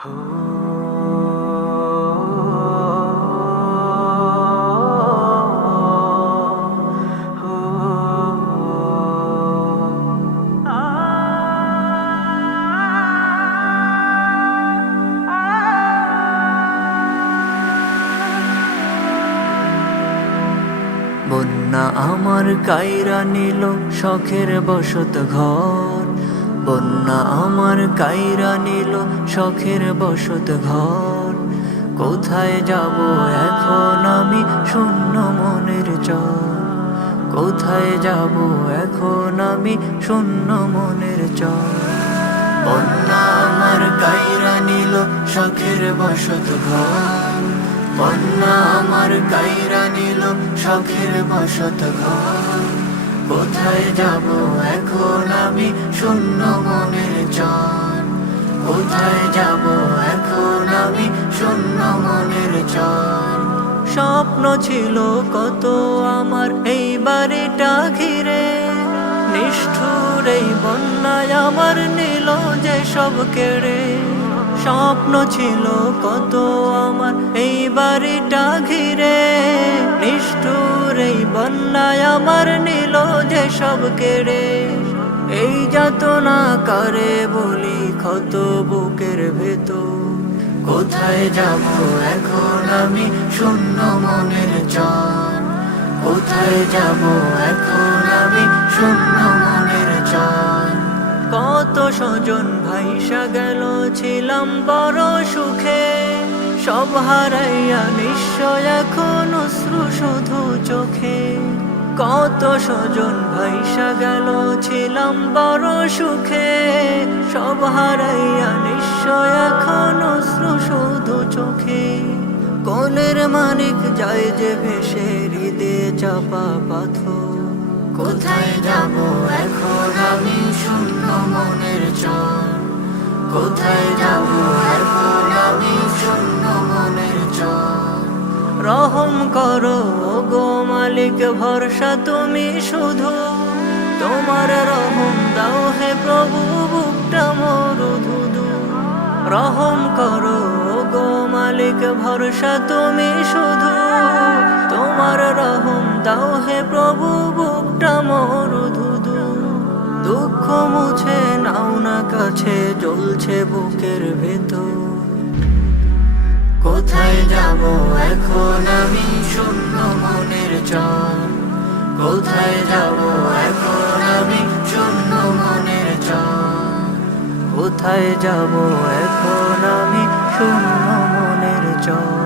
বন্যা আমার কাইরা নিল শখের বসত ঘর। বন্যা আমার কাইরা নিল শখের বসত ঘর। কোথায় যাব এখন আমি শূন্য মনের চর। কোথায় যাব এখন আমি শূন্য মনের চর। বন্যা আমার কাইরা নিল শখের বসত ঘর। বন্যা আমার কাইরা নিল শখের বসত ঘর। কোথায় যাব এখন আমি শূন্য মনের চর। কোথায় যাব এখন আমি শূন্য মনের চর। স্বপ্ন ছিল কত আমার এই বাড়িটা ঘিরে, নিষ্ঠুর এই বন্যায় আমার নিল যে সব কেড়ে। স্বপ্ন ছিল কত আমার এই বাড়িটা ঘিরে, নিষ্ঠুর এই বন্যায় আমার নিল যে সব কেড়ে। এই যাতনা কারে বলি ক্ষত বুকের ভেতর। কোথায় যাব এখন আমি শূন্য মনের চর। কোথায় যাব এখন আমি শূন্য মনের চর। কত স্বজন ভাইসা গেল ছিলাম বড় সুখে, সব হারাইয়া নিশ্চয় এখন অশ্রু শুধু চোখে। কত স্বজন ভাইসা গেল ছিলাম বড় সুখে, সব হারাইয়া নিশ্চয় এখন অশ্রু শুধু চোখে। কোলের মানিক যায় যে ভেসে হৃদে চাপা পাথর। কোথায় যাব এখন আমি শূন্য মনের চর। কোথায় যাব এখন আমি শূন্য মনের চর। রহম করো গো মালিক ভরসা তুমি শুধু, তোমার রহম দাও হে প্রভু বুকটা মরুধুধু। রহম করো গো মালিক ভরসা তুমি শুধু, তোমার রহম দাও হে প্রভু বুকটা মরুধুধু। দুঃখ মুছে নাও না কাছে জ্বলছে বুকের ভেতর। কোথায় যাব এখন আমি শূন্য মনের চর। কোথায় যাব এখন আমি শূন্য মনের চর। কোথায় যাব এখন আমি শূন্য মনের চর।